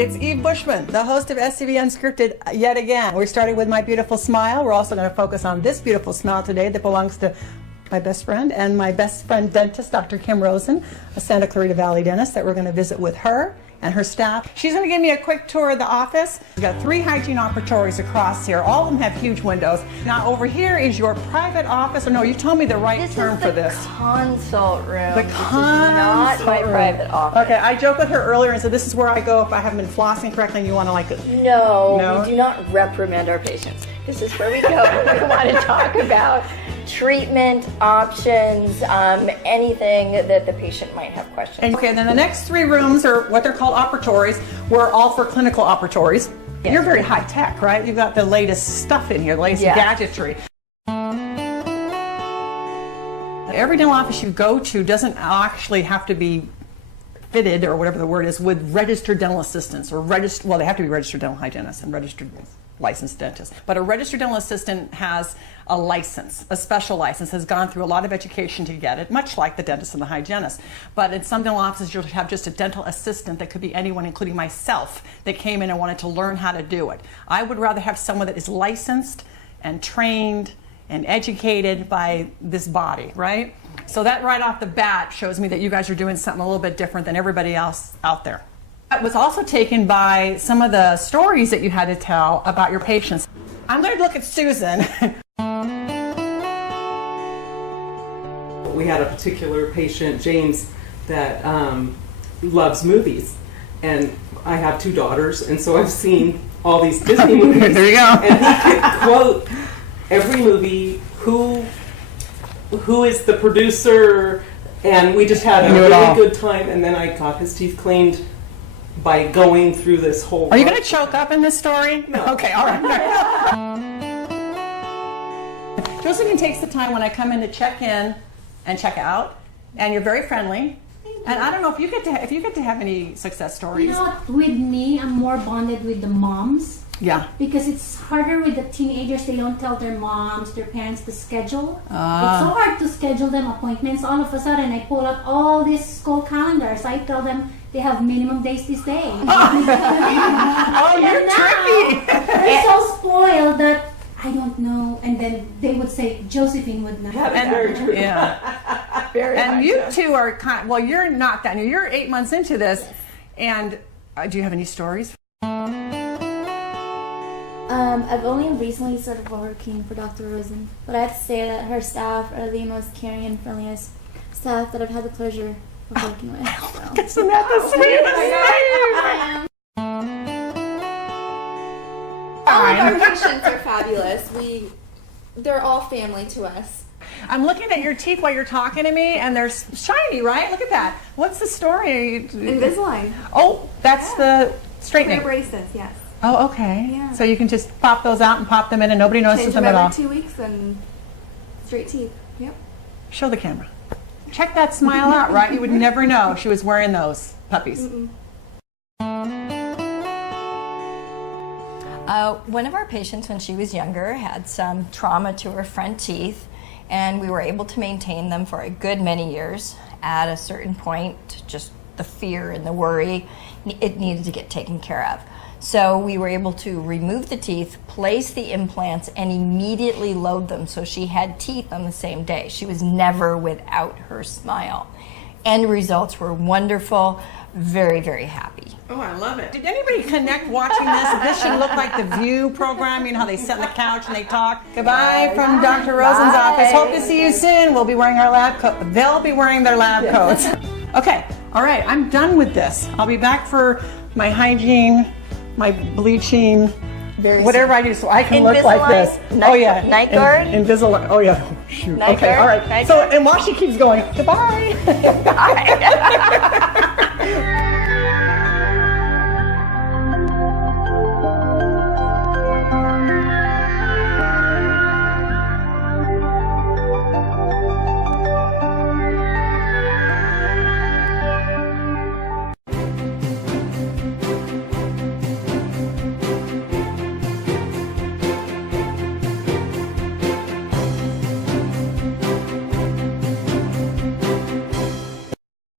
It's Eve Bushman, the host of SCV Unscripted yet again. We're starting with my beautiful smile. We're also going to focus on this beautiful smile today that belongs to my best friend and my best friend dentist, Dr. Kim Rosen, a Santa Clarita Valley dentist that we're going to visit with her and her staff. She's going to give me a quick tour of the office. We've got 3 hygiene operatories across here. All of them have huge windows. Now over here is your private office. Or no, you told me the right term for this. Consult room. The consult not my room. private office. Okay, I joked with her earlier and said this is where I go if I haven't been flossing correctly and you want to like it. No, we do not reprimand our patients. This is where we go when we want to talk about treatment options, anything that the patient might have questions. Okay, and then the next 3 rooms are what they're called operatories. We're all for clinical operatories. Yes. You're very high tech, right? You've got the latest stuff in here, the latest gadgetry. Every dental office you go to doesn't actually have to be fitted, or whatever the word is, with registered dental assistants or well, they have to be registered dental hygienists and registered licensed dentists. But a registered dental assistant has a license, a special license, has gone through a lot of education to get it, much like the dentist and the hygienist. But in some dental offices, you'll have just a dental assistant that could be anyone, including myself, that came in and wanted to learn how to do it. I would rather have someone that is licensed and trained and educated by this body, right? So that right off the bat shows me that you guys are doing something a little bit different than everybody else out there. That was also taken by some of the stories that you had to tell about your patients. I'm going to look at Susan. We had a particular patient, James, that loves movies. And I have 2 daughters, and so I've seen all these Disney movies. There you go. And he could quote every movie, who is the producer, and we just had a really good time. And then I got his teeth cleaned by going through this whole... Are you going to choke up in this story? No. Okay, all right. Josephine takes the time when I come in to check in and check out, and you're very friendly. And I don't know if you get to have any success stories. You know what? With me, I'm more bonded with the moms. Yeah. Because it's harder with the teenagers. They don't tell their moms, their parents the schedule. It's so hard to schedule them appointments. All of a sudden, I pull up all these school calendars. I tell them they have minimum days this day. Oh, you're tricky. They're so spoiled that I don't know. And then they would say, Josephine would know. Very true. Yeah. Very And you 2 are kind of, well, you're not that new. You're 8 months into this. And do you have any stories? I've only recently started working for Dr. Rosen, but I have to say that her staff are the most caring and friendliest staff that I've had the pleasure of working with. So. Isn't that the sweetest thing? All of our patients are fabulous. They're all family to us. I'm looking at your teeth while you're talking to me, and they're shiny, right? Look at that. What's the story? Invisalign. Oh, that's the straightening. Clear braces, yes. Oh, okay. Yeah. So you can just pop those out and pop them in, and nobody notices Change them them at all. every 2 weeks and straight teeth. Yep. Show the camera. Check that smile out, right? You would never know she was wearing those puppies. One of our patients, when she was younger, had some trauma to her front teeth, and we were able to maintain them for a good many years. At a certain point, just the fear and the worry, it needed to get taken care of. So we were able to remove the teeth, place the implants, and immediately load them. So she had teeth on the same day. She was never without her smile. End results were wonderful. Very, very happy. Oh, I love it. Did anybody connect watching this? This should look like the View program. You know how they sit on the couch and they talk. Goodbye from Dr. Rosen's office. Hope to see you soon. We'll be wearing our lab coat. They'll be wearing their lab coats. Okay, all right, I'm done with this. I'll be back for my hygiene, my bleaching, whatever I do, so I can look like this. Oh yeah, night guard. Invisalign. Oh yeah. Shoot. Night Okay. guard, All right. night So guard. and while she keeps going, goodbye. Bye.